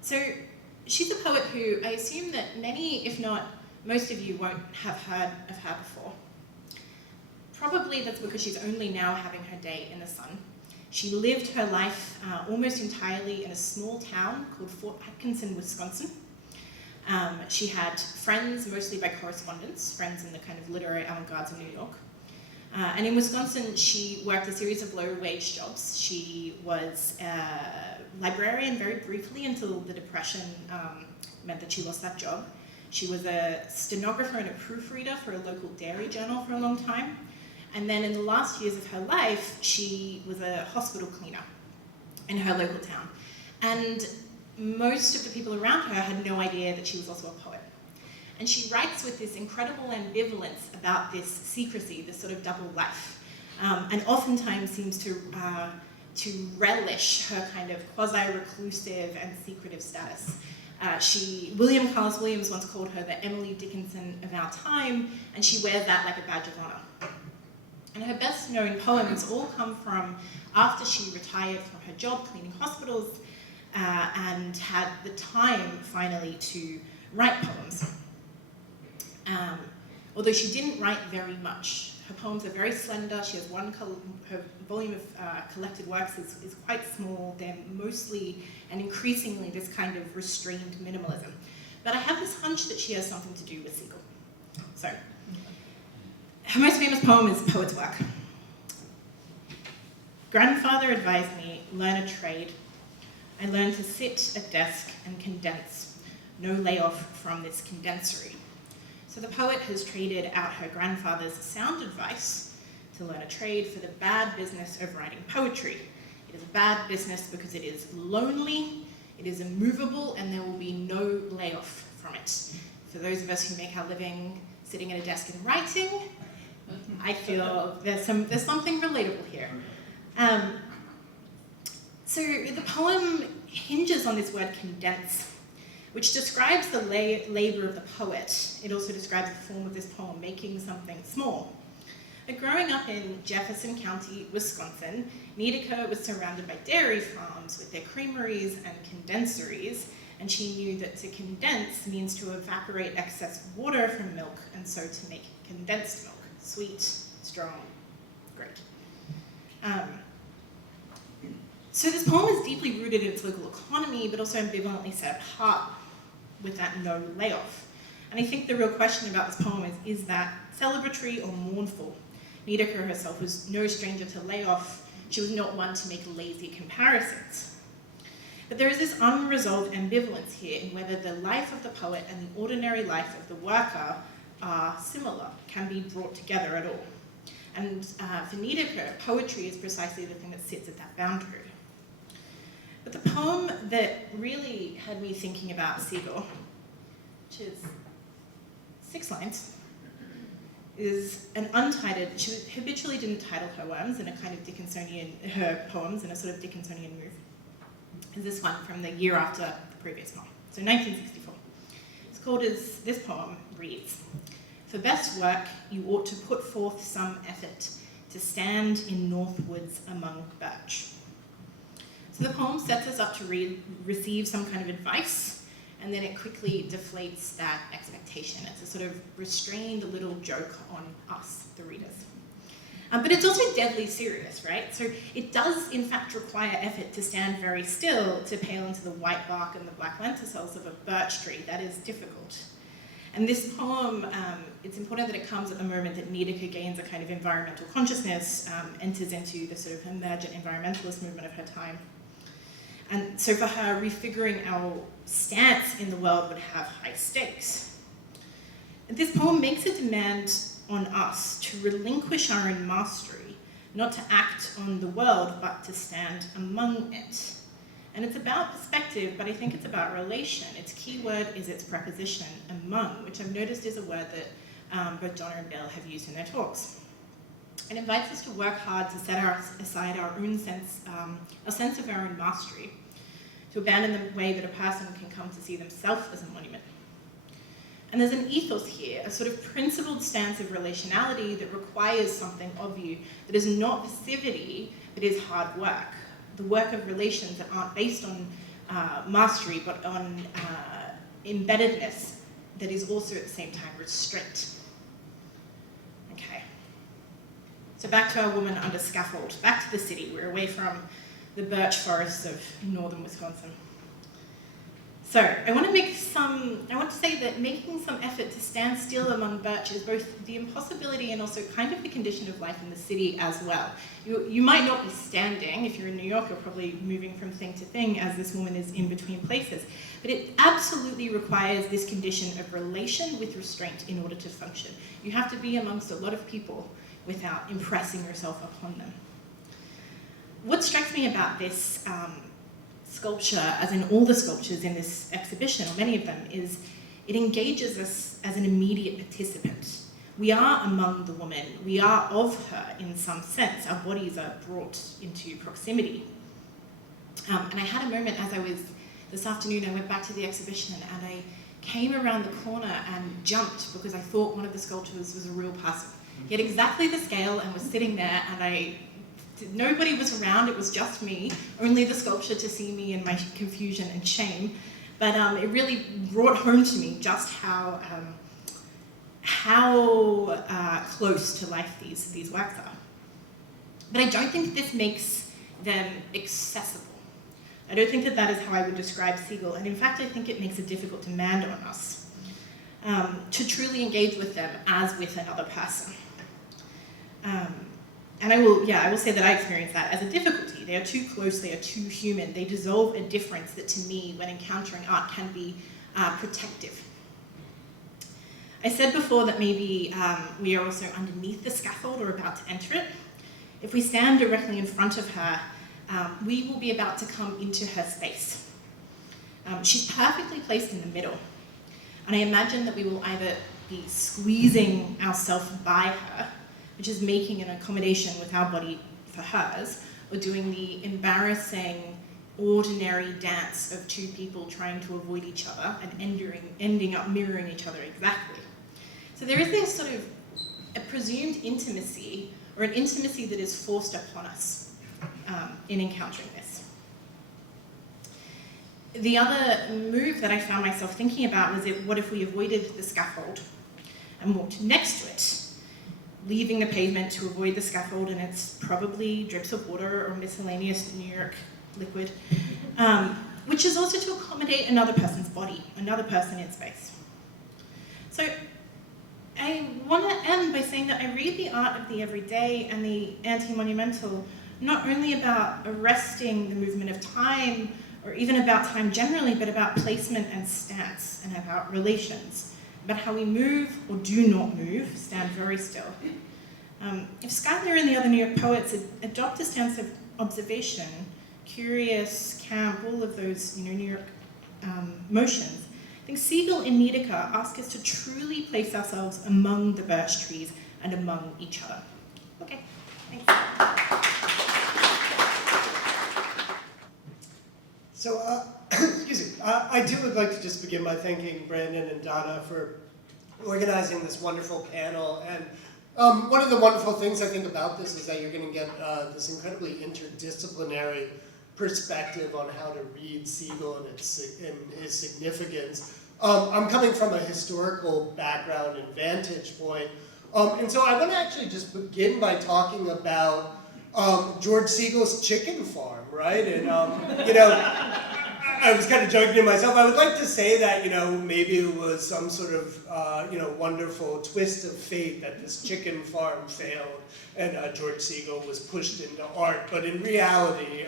So she's a poet who I assume that many, if not most of you, won't have heard of her before. Probably that's because she's only now having her day in the sun. She lived her life almost entirely in a small town called Fort Atkinson, Wisconsin. She had friends, mostly by correspondence, friends in the kind of literary avant-gardes of New York. And in Wisconsin, she worked a series of low-wage jobs. She was a librarian very briefly until the Depression meant that she lost that job. She was a stenographer and a proofreader for a local dairy journal for a long time. And then in the last years of her life, she was a hospital cleaner in her local town. And most of the people around her had no idea that she was also a poet. And she writes with this incredible ambivalence about this secrecy, this sort of double life, and oftentimes seems to relish her kind of quasi-reclusive and secretive status. William Carlos Williams once called her the Emily Dickinson of our time, and she wears that like a badge of honor. And her best-known poems all come from after she retired from her job cleaning hospitals and had the time, finally, to write poems. Although she didn't write very much. Her poems are very slender. She has her volume of collected works is quite small. They're mostly and increasingly this kind of restrained minimalism. But I have this hunch that she has something to do with Segal. So, her most famous poem is Poet's Work. Grandfather advised me, learn a trade. I learned to sit at desk and condense. No layoff from this condensery. So the poet has traded out her grandfather's sound advice to learn a trade for the bad business of writing poetry. It is a bad business because it is lonely, it is immovable, and there will be no layoff from it. For those of us who make our living sitting at a desk and writing, I feel there's something relatable here. So the poem hinges on this word condense, which describes the labor of the poet. It also describes the form of this poem, making something small. But growing up in Jefferson County, Wisconsin, Niedecker was surrounded by dairy farms with their creameries and condenseries, and she knew that to condense means to evaporate excess water from milk, and so to make condensed milk, sweet, strong, great. So this poem is deeply rooted in its local economy, but also ambivalently set apart with that no layoff. And I think the real question about this poem is that celebratory or mournful? Niedecker herself was no stranger to layoff. She was not one to make lazy comparisons. But there is this unresolved ambivalence here in whether the life of the poet and the ordinary life of the worker are similar, can be brought together at all. And for Niedecker, poetry is precisely the thing that sits at that boundary. But the poem that really had me thinking about Segal, which is 6 lines, is an untitled. She habitually didn't title her poems in a kind of her poems in a sort of Dickinsonian move. Is this one from the year after the previous one, so 1964. It's this poem reads, "For best work, you ought to put forth some effort to stand in north woods among birch." So the poem sets us up to receive some kind of advice, and then it quickly deflates that expectation. It's a sort of restrained little joke on us, the readers. But it's also deadly serious, right? So it does, in fact, require effort to stand very still to pale into the white bark and the black lenticels of a birch tree. That is difficult. And this poem, it's important that it comes at the moment that Niedeke gains a kind of environmental consciousness, enters into the sort of emergent environmentalist movement of her time. And so for her, refiguring our stance in the world would have high stakes. This poem makes a demand on us to relinquish our own mastery, not to act on the world, but to stand among it. And it's about perspective, but I think it's about relation. Its key word is its preposition, among, which I've noticed is a word that both Donna and Bill have used in their talks. It invites us to work hard to set aside our own sense, a sense of our own mastery, to abandon the way that a person can come to see themselves as a monument. And there's an ethos here, a sort of principled stance of relationality that requires something of you that is not passivity, but is hard work. The work of relations that aren't based on mastery, but on embeddedness that is also at the same time restraint. Okay. So back to our woman under scaffold, back to the city. We're away from the birch forests of northern Wisconsin. So I want to say that making some effort to stand still among birch is both the impossibility and also kind of the condition of life in the city as well. You might not be standing. If you're in New York, you're probably moving from thing to thing as this woman is in between places. But it absolutely requires this condition of relation with restraint in order to function. You have to be amongst a lot of people without impressing yourself upon them. What strikes me about this sculpture, as in all the sculptures in this exhibition, or many of them, is it engages us as an immediate participant. We are among the woman. We are of her in some sense. Our bodies are brought into proximity. And I had a moment this afternoon, I went back to the exhibition and I came around the corner and jumped because I thought one of the sculptures was a real person. He had exactly the scale and was sitting there, and nobody was around, it was just me, only the sculpture to see me in my confusion and shame. But it really brought home to me just how close to life these works are. But I don't think this makes them accessible. I don't think that is how I would describe Segal, and in fact I think it makes a difficult demand on us to truly engage with them as with another person. And I will say that I experience that as a difficulty. They are too close, they are too human. They dissolve a difference that to me, when encountering art, can be protective. I said before that maybe we are also underneath the scaffold or about to enter it. If we stand directly in front of her, we will be about to come into her space. She's perfectly placed in the middle. And I imagine that we will either be squeezing ourselves by her, which is making an accommodation with our body for hers, or doing the embarrassing, ordinary dance of two people trying to avoid each other and ending up mirroring each other exactly. So there is this sort of a presumed intimacy, or an intimacy that is forced upon us in encountering this. The other move that I found myself thinking about was what if we avoided the scaffold and walked next to it, leaving the pavement to avoid the scaffold, and it's probably drips of water or miscellaneous New York liquid, which is also to accommodate another person's body, another person in space. So I want to end by saying that I read the art of the everyday and the anti-monumental not only about arresting the movement of time, or even about time generally, but about placement and stance, and about relations, about how we move or do not move, stand very still. If Schuyler and the other New York poets adopt a stance of observation, curious, camp, all of those New York motions, I think Segal and Niedeke ask us to truly place ourselves among the birch trees and among each other. Okay, thanks. So, excuse me, I too would like to just begin by thanking Brandon and Donna for organizing this wonderful panel. And one of the wonderful things I think about this is that you're going to get this incredibly interdisciplinary perspective on how to read Segal and his significance. I'm coming from a historical background and vantage point. And so I want to actually just begin by talking about George Segal's chicken farm, right? And, you know, I was kind of joking to myself. I would like to say that, you know, maybe it was some sort of, you know, wonderful twist of fate that this chicken farm failed and George Segal was pushed into art. But in reality,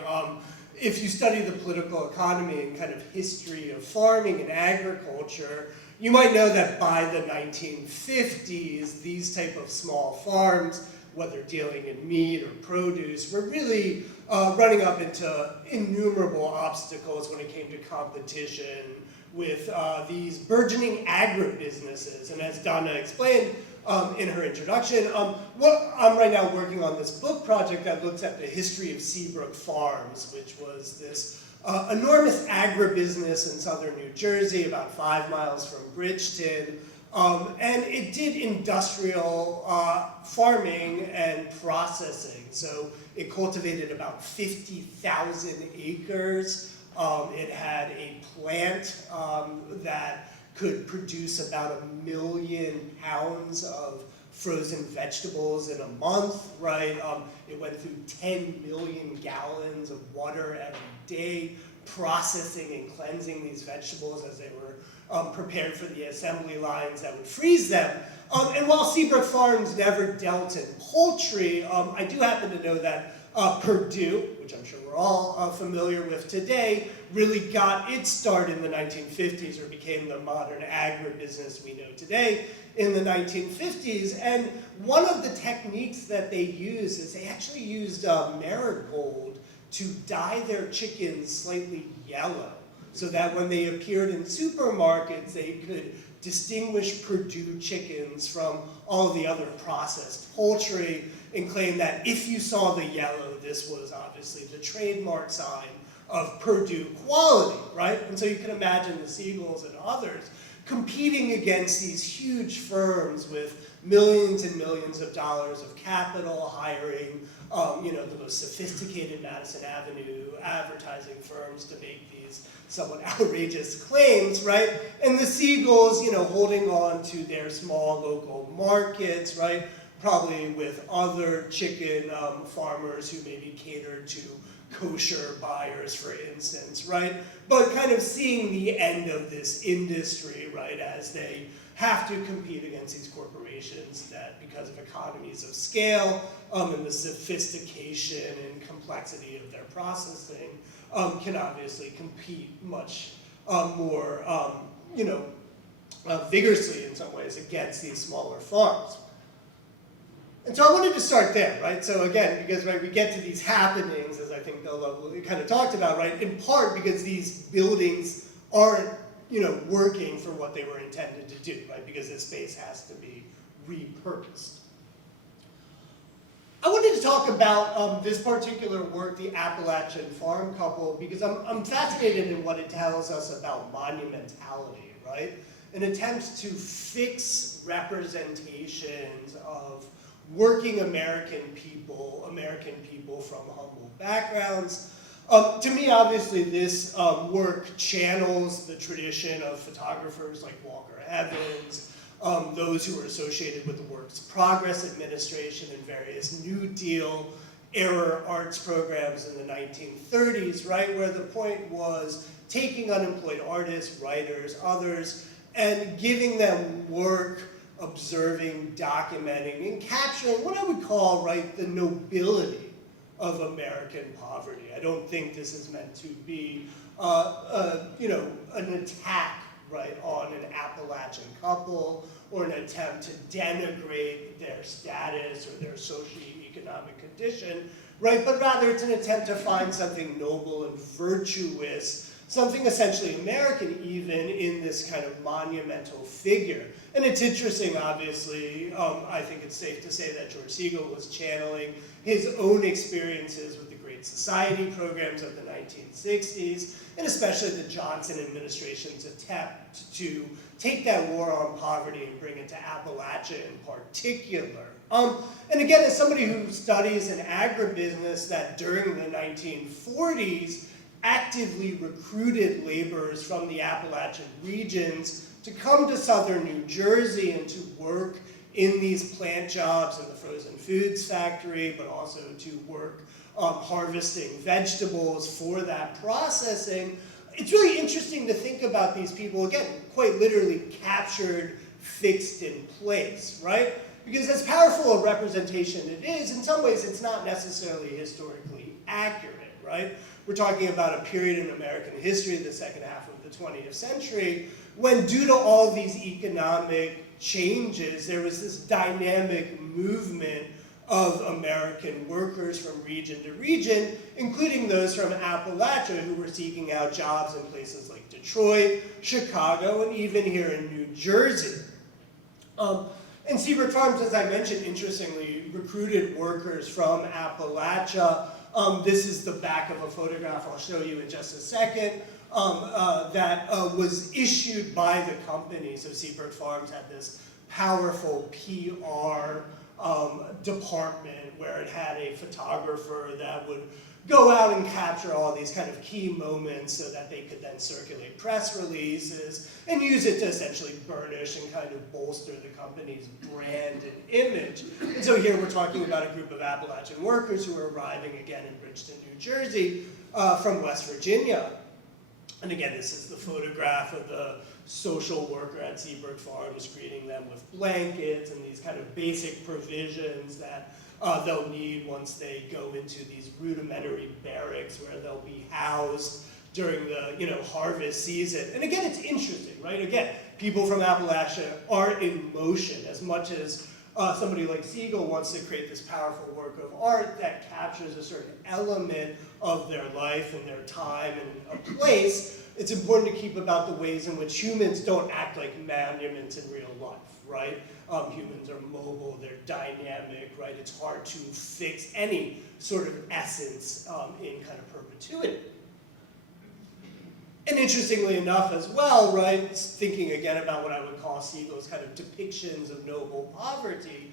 if you study the political economy and kind of history of farming and agriculture, you might know that by the 1950s, these type of small farms, whether dealing in meat or produce, were really running up into innumerable obstacles when it came to competition with these burgeoning agribusinesses. And as Donna explained in her introduction, I'm right now working on this book project that looks at the history of Seabrook Farms, which was this enormous agribusiness in southern New Jersey, about 5 miles from Bridgeton. And it did industrial farming and processing. So it cultivated about 50,000 acres. It had a plant that could produce about 1 million pounds of frozen vegetables in a month, right? It went through 10 million gallons of water every day, processing and cleansing these vegetables as they were prepared for the assembly lines that would freeze them. And while Seabrook Farms never dealt in poultry, I do happen to know that Purdue, which I'm sure we're all familiar with today, really got its start in the 1950s, or became the modern agribusiness we know today in the 1950s. And one of the techniques that they used is they actually used marigold to dye their chickens slightly yellow, so that when they appeared in supermarkets, they could distinguish Purdue chickens from all of the other processed poultry, and claim that if you saw the yellow, this was obviously the trademark sign of Purdue quality, right? And so you can imagine the Segals and others competing against these huge firms with millions and millions of dollars of capital, hiring you know, the most sophisticated Madison Avenue advertising firms to make these somewhat outrageous claims, right? And the Segals, you know, holding on to their small local markets, right? Probably with other chicken farmers who maybe catered to kosher buyers, for instance, right? But kind of seeing the end of this industry, right, as they have to compete against these corporations that, because of economies of scale and the sophistication and complexity of their processing, can obviously compete much more, you know, vigorously in some ways against these smaller farms. And so I wanted to start there, right? So again, because right, we get to these happenings, as I think Bill kind of talked about, right? In part because these buildings aren't, you know, working for what they were intended to do, right? Because this space has to be repurposed. I wanted to talk about this particular work, the Appalachian Farm Couple, because I'm fascinated in what it tells us about monumentality, right? An attempt to fix representations of working American people from humble backgrounds. To me, obviously, this work channels the tradition of photographers like Walker Evans, those who were associated with the Works Progress Administration and various New Deal era arts programs in the 1930s, right, where the point was taking unemployed artists, writers, others, and giving them work, observing, documenting, and capturing what I would call, right, the nobility of American poverty. I don't think this is meant to be, you know, an attack, right, on an Appalachian couple or an attempt to denigrate their status or their socioeconomic condition, right, but rather it's an attempt to find something noble and virtuous, something essentially American even in this kind of monumental figure. And it's interesting, obviously, I think it's safe to say that George Segal was channeling his own experiences with the Great Great Society programs of the 1960s, and especially the Johnson administration's attempt to take that war on poverty and bring it to Appalachia in particular. And again, as somebody who studies in agribusiness, that during the 1940s actively recruited laborers from the Appalachian regions to come to southern New Jersey and to work in these plant jobs in the frozen foods factory, but also to work harvesting vegetables for that processing. It's really interesting to think about these people, again, quite literally captured, fixed in place, right? Because as powerful a representation it is, in some ways it's not necessarily historically accurate, right? We're talking about a period in American history, the second half of the 20th century, when due to all of these economic changes, there was this dynamic movement of American workers from region to region, including those from Appalachia who were seeking out jobs in places like Detroit, Chicago, and even here in New Jersey. And Seabrook Farms, as I mentioned, interestingly, recruited workers from Appalachia. This is the back of a photograph I'll show you in just a second that was issued by the company. So Seabrook Farms had this powerful PR department where it had a photographer that would go out and capture all these kind of key moments so that they could then circulate press releases and use it to essentially burnish and kind of bolster the company's brand and image. And so here we're talking about a group of Appalachian workers who are arriving again in Bridgeton, New Jersey from West Virginia. And again, this is the photograph of the social worker at Seabrook Farms greeting them with blankets and these kind of basic provisions that they'll need once they go into these rudimentary barracks where they'll be housed during the harvest season. And again, it's interesting, right? Again, people from Appalachia are in motion as much as somebody like Segal wants to create this powerful work of art that captures a certain element of their life and their time and a place. It's important to keep about the ways in which humans don't act like monuments in real life, right? Humans are mobile, they're dynamic, right? It's hard to fix any sort of essence in kind of perpetuity. And interestingly enough as well, right, thinking again about what I would call Segal's kind of depictions of noble poverty,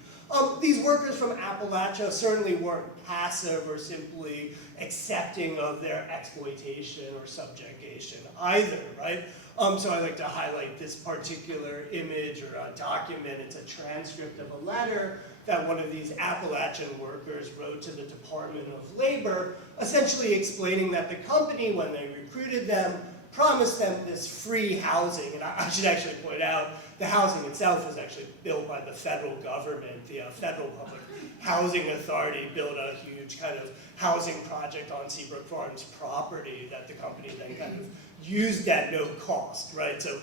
these workers from Appalachia certainly weren't passive or simply accepting of their exploitation or subjugation either, right? So I like to highlight this particular image or a document. It's a transcript of a letter that one of these Appalachian workers wrote to the Department of Labor, essentially explaining that the company, when they recruited them, promised them this free housing. And I should actually point out, the housing itself was actually built by the federal government. The Federal Public Housing Authority built a huge kind of housing project on Seabrook Farms property that the company then kind of used at no cost, right? So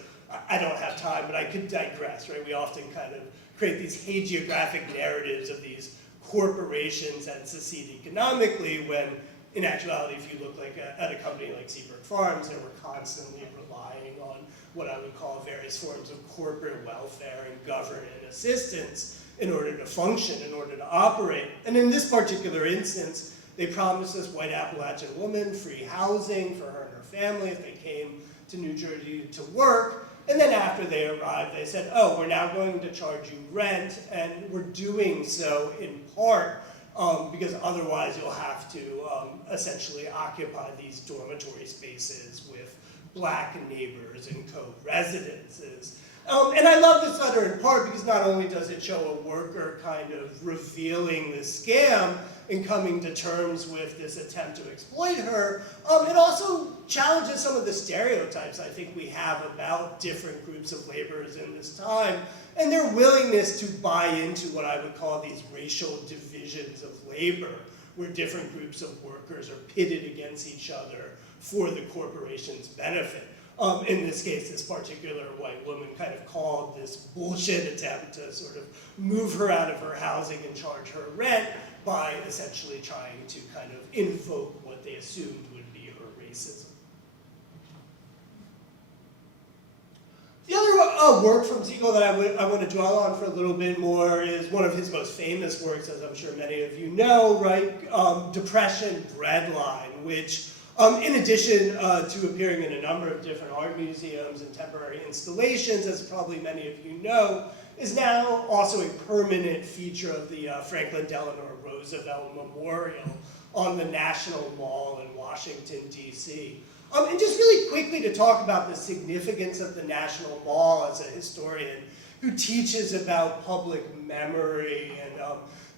I don't have time, but I could digress, right? We often kind of create these hagiographic narratives of these corporations that succeed economically when in actuality, if you look at a company like Seabrook Farms, they were constantly relying on what I would call various forms of corporate welfare and government assistance in order to function, in order to operate. And in this particular instance, they promised this white Appalachian woman free housing for her and her family if they came to New Jersey to work. And then after they arrived, they said, oh, we're now going to charge you rent, and we're doing so in part because otherwise you'll have to essentially occupy these dormitory spaces with black neighbors and co-residences. And I love this letter in part because not only does it show a worker kind of revealing the scam and coming to terms with this attempt to exploit her, it also challenges some of the stereotypes I think we have about different groups of laborers in this time and their willingness to buy into what I would call these racial divisions of labor, where different groups of workers are pitted against each other for the corporation's benefit. In this case, this particular white woman kind of called this bullshit attempt to sort of move her out of her housing and charge her rent by essentially trying to kind of invoke what they assumed would be her racism. The other work from Segal that I want to dwell on for a little bit more is one of his most famous works, as I'm sure many of you know, right? Depression Breadline, which, in addition to appearing in a number of different art museums and temporary installations, as probably many of you know, is now also a permanent feature of the Franklin Delano Roosevelt Memorial on the National Mall in Washington, D.C. And just really quickly to talk about the significance of the National Mall as a historian who teaches about public memory and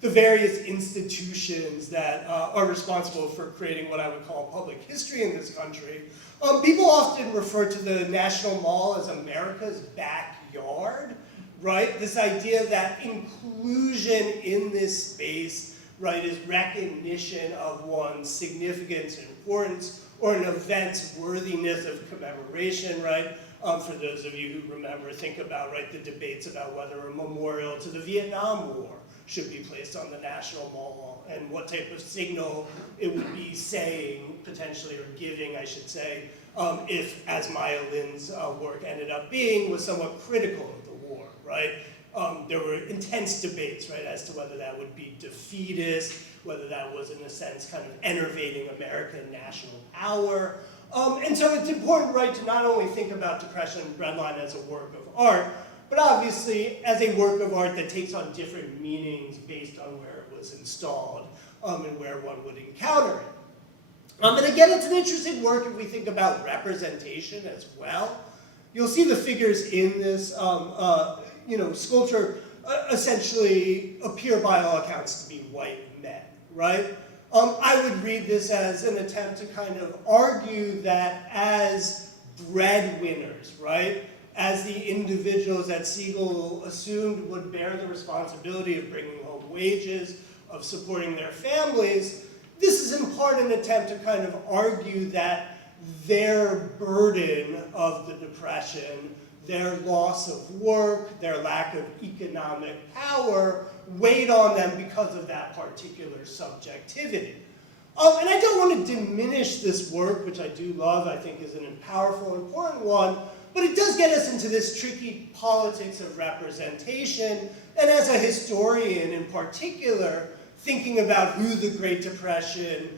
the various institutions that are responsible for creating what I would call public history in this country. People often refer to the National Mall as America's backyard, right? This idea that inclusion in this space, right, is recognition of one's significance and importance, or an event's worthiness of commemoration, right? For those of you who remember, think about, right, the debates about whether a memorial to the Vietnam War should be placed on the National Mall, and what type of signal it would be saying, potentially, or giving, I should say, if, as Maya Lin's work ended up being, was somewhat critical of the war, right? There were intense debates, right, as to whether that would be defeatist, whether that was, in a sense, kind of enervating American national power. And so it's important, right, to not only think about Depression Breadline as a work of art, but obviously as a work of art that takes on different meanings based on where it was installed and where one would encounter it. And again, it's an interesting work if we think about representation as well. You'll see the figures in this sculpture essentially appear by all accounts to be white men, right? I would read this as an attempt to kind of argue that as breadwinners, right, as the individuals that Segal assumed would bear the responsibility of bringing home wages, of supporting their families, this is in part an attempt to kind of argue that their burden of the Depression, their loss of work, their lack of economic power, weighed on them because of that particular subjectivity. And I don't want to diminish this work, which I do love, I think is an powerful, important one, but it does get us into this tricky politics of representation, and as a historian in particular, thinking about who the Great Depression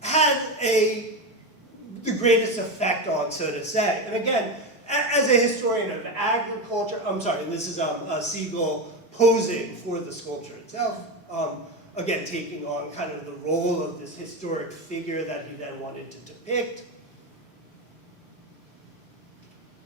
had the greatest effect on, so to say. And again, as a historian of agriculture, and this is Segal posing for the sculpture itself, again, taking on kind of the role of this historic figure that he then wanted to depict.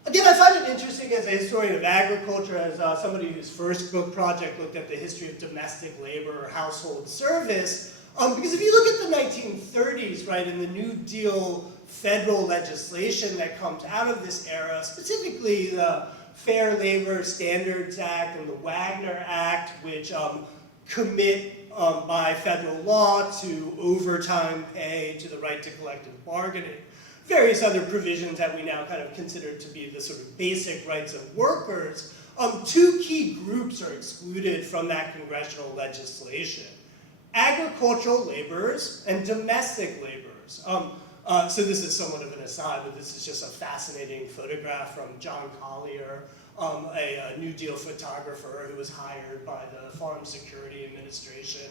Again, I find it interesting as a historian of agriculture, as somebody whose first book project looked at the history of domestic labor or household service, because if you look at the 1930s, right, and the New Deal federal legislation that comes out of this era, specifically the Fair Labor Standards Act and the Wagner Act, which commit by federal law to overtime pay, to the right to collective bargaining, various other provisions that we now kind of consider to be the sort of basic rights of workers, two key groups are excluded from that congressional legislation: agricultural laborers and domestic laborers. So this is somewhat of an aside, but this is just a fascinating photograph from John Collier, a New Deal photographer who was hired by the Farm Security Administration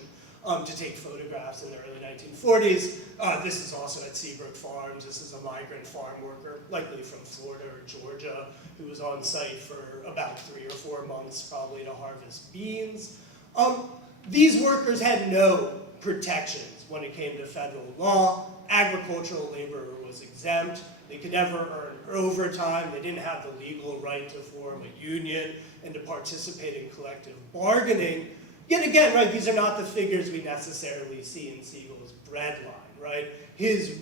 to take photographs in the early 1940s. This is also at Seabrook Farms. This is a migrant farm worker, likely from Florida or Georgia, who was on site for about 3 or 4 months, probably to harvest beans. These workers had no protections when it came to federal law. Agricultural labor was exempt. They could never earn overtime. They didn't have the legal right to form a union and to participate in collective bargaining. Yet again, right, these are not the figures we necessarily see in Segal's breadline, right? His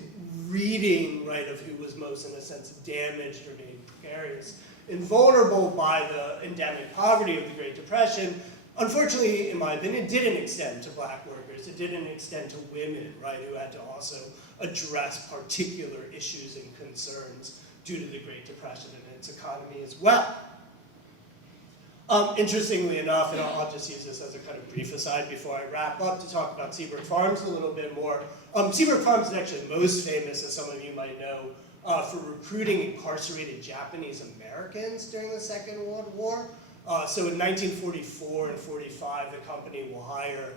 reading, right, of who was most, in a sense, damaged or made precarious and vulnerable by the endemic poverty of the Great Depression, unfortunately, in my opinion, didn't extend to black workers. It didn't extend to women, right, who had to also address particular issues and concerns due to the Great Depression and its economy as well. Interestingly enough, and I'll just use this as a kind of brief aside before I wrap up to talk about Seabrook Farms a little bit more. Seabrook Farms is actually most famous, as some of you might know, for recruiting incarcerated Japanese Americans during the Second World War. So in 1944 and 45, the company will hire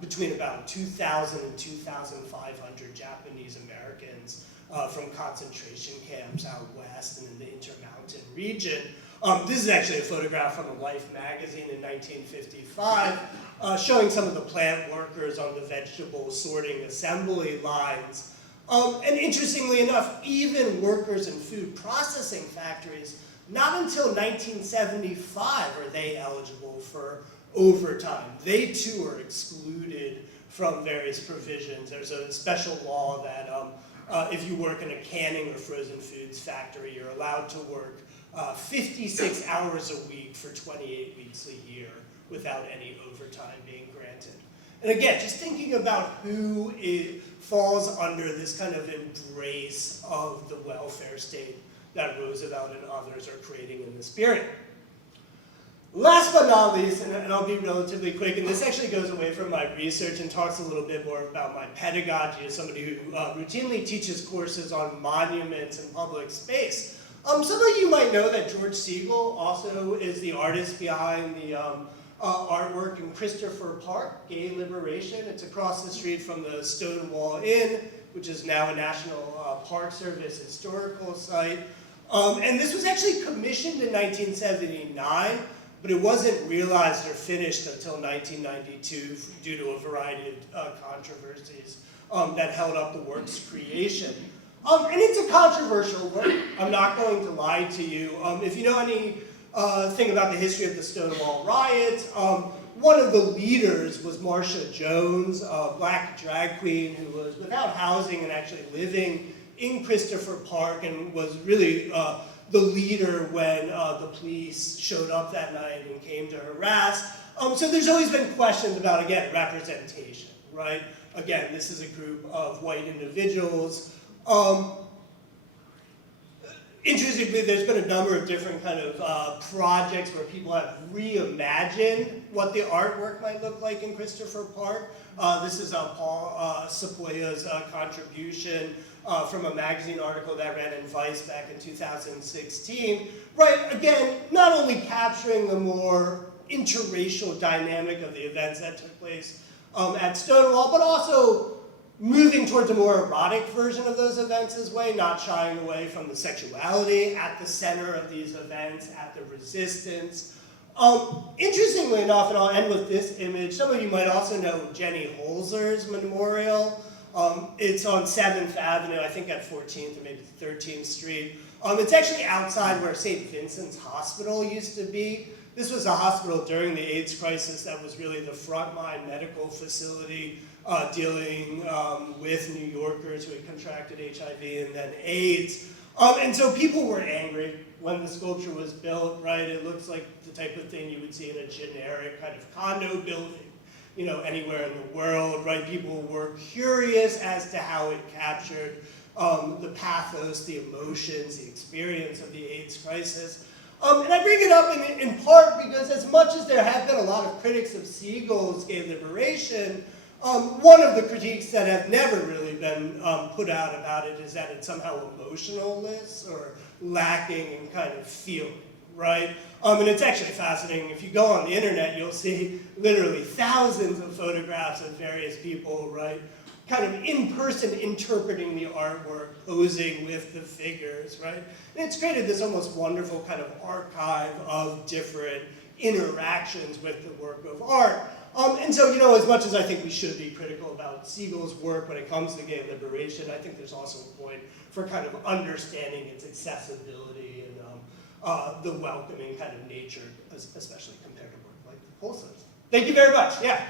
between about 2,000 and 2,500 Japanese Americans from concentration camps out west and in the Intermountain region. This is actually a photograph from Life magazine in 1955, showing some of the plant workers on the vegetable sorting assembly lines. And interestingly enough, even workers in food processing factories, not until 1975 are they eligible for overtime. They too are excluded from various provisions. There's a special law that if you work in a canning or frozen foods factory, you're allowed to work 56 hours a week for 28 weeks a year without any overtime being granted. And again, just thinking about who falls under this kind of embrace of the welfare state that Roosevelt and others are creating in this period. Last but not least, and I'll be relatively quick, and this actually goes away from my research and talks a little bit more about my pedagogy as somebody who routinely teaches courses on monuments and public space. Some of you might know that George Segal also is the artist behind the artwork in Christopher Park, Gay Liberation. It's across the street from the Stonewall Inn, which is now a National Park Service historical site. And this was actually commissioned in 1979, but it wasn't realized or finished until 1992 due to a variety of controversies that held up the work's creation. And it's a controversial work. I'm not going to lie to you. If you know anything about the history of the Stonewall riots, one of the leaders was Marsha Jones, a black drag queen who was without housing and actually living in Christopher Park and was really the leader when the police showed up that night and came to harass. So there's always been questions about, again, representation, right? Again, this is a group of white individuals. Interestingly, there's been a number of different kind of projects where people have reimagined what the artwork might look like in Christopher Park. This is Paul Sequoia's contribution from a magazine article that ran in Vice back in 2016. Right, again, not only capturing the more interracial dynamic of the events that took place at Stonewall, but also moving towards a more erotic version of those events as well, not shying away from the sexuality at the center of these events, at the resistance. Interestingly enough, and I'll end with this image, some of you might also know Jenny Holzer's memorial. It's on 7th Avenue, I think at 14th or maybe 13th Street. It's actually outside where St. Vincent's Hospital used to be. This was a hospital during the AIDS crisis that was really the frontline medical facility dealing with New Yorkers who had contracted HIV and then AIDS. And so people were angry when the sculpture was built, right? It looks like the type of thing you would see in a generic kind of condo building, you know, anywhere in the world, right? People were curious as to how it captured the pathos, the emotions, the experience of the AIDS crisis. And I bring it up in part because as much as there have been a lot of critics of Segal's Gay Liberation, one of the critiques that have never really been put out about it is that it's somehow emotionless or lacking in kind of feeling, right? And it's actually fascinating. If you go on the internet, you'll see literally thousands of photographs of various people, right? Kind of in person interpreting the artwork, posing with the figures, right? And it's created this almost wonderful kind of archive of different interactions with the work of art. And so, you know, as much as I think we should be critical about Segal's work when it comes to gay liberation, I think there's also a point for kind of understanding its accessibility and the welcoming kind of nature, especially compared to work like Holzer's. Thank you very much. Yeah.